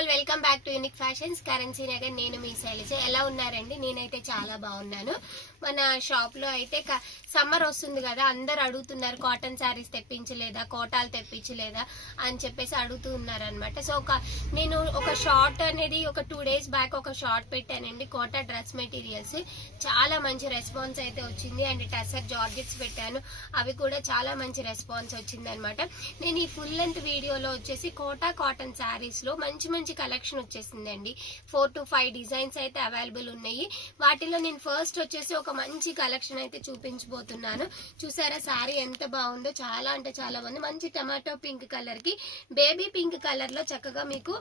All welcome back to unique fashions currency Nagar. నేను మీ శైలజ. ఎలా ఉన్నారండి? నేనైతే చాలా బాగున్నాను. మన షాప్ లో అయితే సమ్మర్ వస్తుంది కదా, అందరు అడుగుతున్నారు కాటన్ శారీస్ తెప్పించలేదా, కోటాలు తెప్పించలేదా అని చెప్పేసి అడుగుతూ ఉన్నారు అనమాట. సో నేను ఒక షార్ట్ అనేది ఒక 2 days బ్యాక్ ఒక షార్ట్ పెట్టానండి. కోటా డ్రెస్ మెటీరియల్స్ చాలా మంచి రెస్పాన్స్ అయితే వచ్చింది. అండ్ టసర్ జార్జెట్స్ పెట్టాను, అవి కూడా చాలా మంచి రెస్పాన్స్ వచ్చింది అనమాట. నేను ఈ ఫుల్ లెంత్ వీడియోలో వచ్చేసి కోటా కాటన్ శారీస్ లో మంచి మంచి కలెక్షన్ వచ్చేసిందండి. 4 to 5 డిజైన్స్ అయితే అవైలబుల్ ఉన్నాయి. వాటిలో నేను ఫస్ట్ వచ్చేసి ఒక మంచి కలెక్షన్ అయితే చూపించబోతున్నాను. చూసారా శారీ ఎంత బాగుందో, చాలా అంటే చాలా బాగుంది. మంచి టమాటో పింక్ కలర్ కి బేబీ పింక్ కలర్ లో చక్కగా మీకు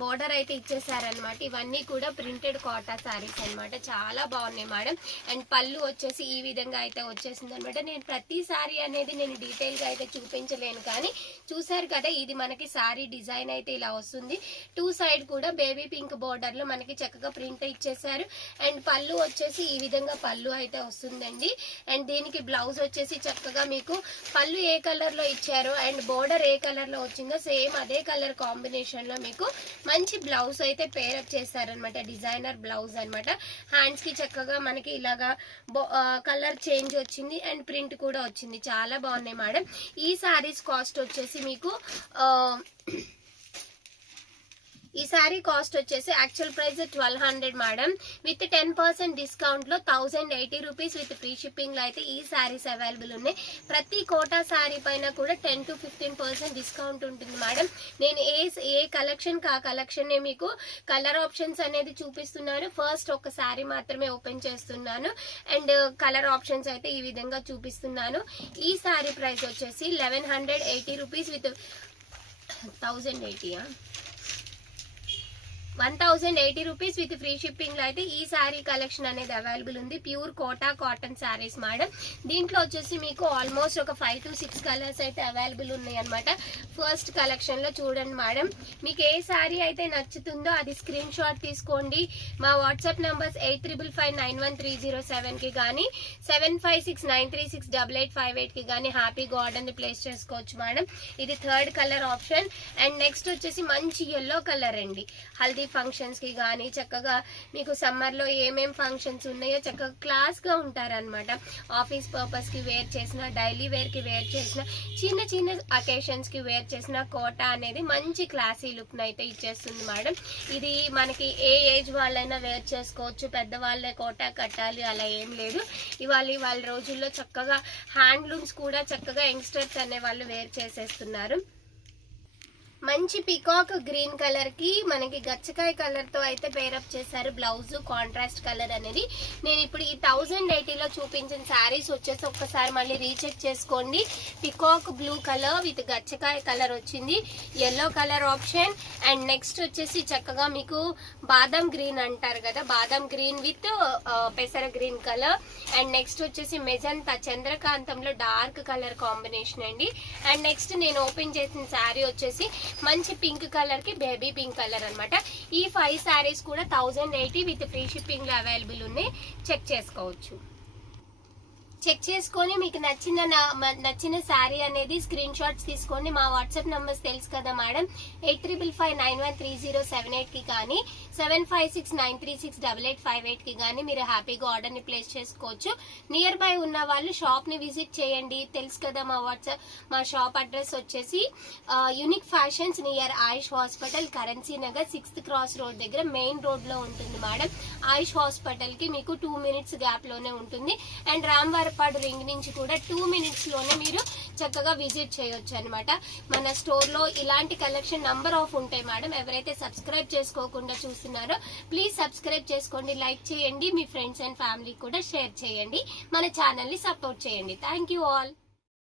బోర్డర్ అయితే ఇచ్చేసారనమాట. ఇవన్నీ కూడా ప్రింటెడ్ కోటా శారీస్ అనమాట. చాలా బాగున్నాయి మేడం. అండ్ పళ్ళు వచ్చేసి ఈ విధంగా అయితే వచ్చేసింది అనమాట. నేను ప్రతి శారీ అనేది నేను డీటెయిల్ గా అయితే చూపించలేను, కానీ చూసారు కదా, ఇది మనకి శారీ డిజైన్ అయితే ఇలా వస్తుంది. 2 side కూడా బేబీ పింక్ బోర్డర్ లో మనకి చక్కగా ప్రింట్ ఇచ్చేసారు. అండ్ పళ్ళు వచ్చేసి ఈ విధంగా పళ్ళు అయితే వస్తుందండి. అండ్ దీనికి బ్లౌజ్ వచ్చేసి చక్కగా మీకు పళ్ళు ఏ కలర్ లో ఇచ్చారో అండ్ బోర్డర్ ఏ కలర్ లో వచ్చిందో సేమ్ అదే కలర్ కాంబినేషన్ లో మీకు మంచి బ్లౌజ్ అయితే పేరప్ చేస్తారనమాట. డిజైనర్ బ్లౌజ్ అనమాట. హ్యాండ్స్ కి చక్కగా మనకి ఇలాగా కలర్ చేంజ్ వచ్చింది అండ్ ప్రింట్ కూడా వచ్చింది. చాలా బాగున్నాయి మేడం. ఈ సారీస్ కాస్ట్ వచ్చేసి మీకు ఈ సారీ కాస్ట్ వచ్చేసి actual price 1200 madam. With 10% discount లో 1080 రూపీస్ విత్ ఫ్రీ షిప్పింగ్ లో అయితే ఈ సారీస్ అవైలబుల్ ఉన్నాయి. ప్రతి కోటా సారీ పైన కూడా 10 to 15% డిస్కౌంట్ ఉంటుంది మేడం. నేను ఏ కలెక్షన్ కా కలెక్షన్ మీకు కలర్ ఆప్షన్స్ అనేది చూపిస్తున్నాను. ఫస్ట్ ఒక సారీ మాత్రమే ఓపెన్ చేస్తున్నాను అండ్ కలర్ ఆప్షన్స్ అయితే ఈ విధంగా చూపిస్తున్నాను. ఈ సారీ ప్రైస్ వచ్చేసి 1180 rupees with 1080 rupees with free shipping లో అయితే ఈ శారీ కలెక్షన్ అనేది అవైలబుల్ ఉంది. Pure Kota cotton saris madam. దీంట్లో వచ్చేసి మీకు ఆల్మోస్ట్ ఒక 5 to 6 కలర్స్ అయితే అవైలబుల్ ఉన్నాయి అనమాట. ఫస్ట్ కలెక్షన్ లో చూడండి మేడం, మీకు ఏ శారీ అయితే నచ్చుతుందో అది స్క్రీన్ షాట్ తీసుకోండి. మా వాట్సాప్ నంబర్స్ 8555913007 కి కానీ 7569368858 కి కానీ హ్యాపీగా ఆర్డర్ ని ప్లేస్ చేసుకోవచ్చు మేడం. ఇది 3rd colour option. And next వచ్చేసి మంచి ఎల్లో కలర్ అండి. హల్దీ ఫంక్షన్స్ కి కానీ చక్కగా మీకు సమ్మర్ లో ఏమేం ఫంక్షన్స్ ఉన్నాయో చక్కగా క్లాస్ గా ఉంటారనమాట. ఆఫీస్ పర్పస్ కి వేర్ చేసిన, డైలీ వేర్ కి వేర్ చేసిన, చిన్న చిన్న అకేషన్స్ కి వేర్ చేసిన కోటా అనేది మంచి క్లాసీ లుక్ అయితే ఇచ్చేస్తుంది మేడం. ఇది మనకి ఏ ఏజ్ వాళ్ళైనా వేర్ చేసుకోవచ్చు. పెద్దవాళ్ళే కోటా కట్టాలి అలా ఏం లేదు. వాళ్ళ రోజుల్లో చక్కగా హ్యాండ్లూమ్స్ కూడా చక్కగా యంగ్స్టర్స్ అనే వాళ్ళు వేర్ చేసేస్తున్నారు. మంచి పికాక్ గ్రీన్ కలర్ కి మనకి గచ్చకాయ కలర్ తో అయితే పేరప్ చేశారు. బ్లౌజ్ కాంట్రాస్ట్ కలర్ అనేది. నేను ఇప్పుడు ఈ 1080 లో చూపించిన శారీస్ వచ్చేసి ఒక్కసారి మళ్ళీ రీచెక్ చేసుకోండి. పికాక్ బ్లూ కలర్ విత్ గచ్చకాయ కలర్ వచ్చింది. Yellow colour option. And next వచ్చేసి చక్కగా మీకు బాదం గ్రీన్ అంటారు కదా, బాదం గ్రీన్ విత్ పెసర గ్రీన్ కలర్. అండ్ నెక్స్ట్ వచ్చేసి మెజంతా చంద్రకాంతంలో డార్క్ కలర్ కాంబినేషన్ అండి. అండ్ నెక్స్ట్ నేను ఓపెన్ చేసిన శారీ వచ్చేసి మంచి పింక్ కలర్ కి బేబీ పింక్ కలర్ అనమాట. ఈ 5 శారీస్ కూడా 1080 విత్ ఫ్రీ షిప్పింగ్ లో అవైలబుల్ ఉన్నాయి. చెక్ చేసుకోవచ్చు. చెక్ చేసుకొని మీకు నచ్చిన శారీ అనేది స్క్రీన్ షాట్స్ తీసుకోండి. మా వాట్సాప్ నంబర్స్ తెలుసు కదా మేడం, 8555913078 కి కానీ 7569368858 కి కానీ మీరు హ్యాపీగా ఆర్డర్ ని ప్లేస్ చేసుకోవచ్చు. నియర్ బై ఉన్న వాళ్ళు షాప్ ని విజిట్ చేయండి. తెలుసు కదా మా షాప్ అడ్రస్ వచ్చేసి unique fashions near Ayush hospital, Currency Nagar 6th cross road దగ్గర మెయిన్ రోడ్ లో ఉంటుంది మేడం. ఆయుష్ హాస్పిటల్ కి మీకు 2 minutes గ్యాప్ లోనే ఉంటుంది. అండ్ రామ్వారపాడు రింగ్ నుంచి కూడా 2 minutes లోనే మీరు చక్కగా విజిట్ చేయొచ్చు అనమాట. మన స్టోర్ లో ఇలాంటి కలెక్షన్ నంబర్ ఆఫ్ ఉంటాయి మేడం. ఎవరైతే సబ్స్క్రైబ్ చేసుకోకుండా చూస్తున్నారో ప్లీజ్ సబ్స్క్రైబ్ చేసుకోండి, లైక్ చేయండి, మీ ఫ్రెండ్స్ అండ్ ఫ్యామిలీ కూడా షేర్ చేయండి, మన ఛానల్ ని సపోర్ట్ చేయండి. Thank you all.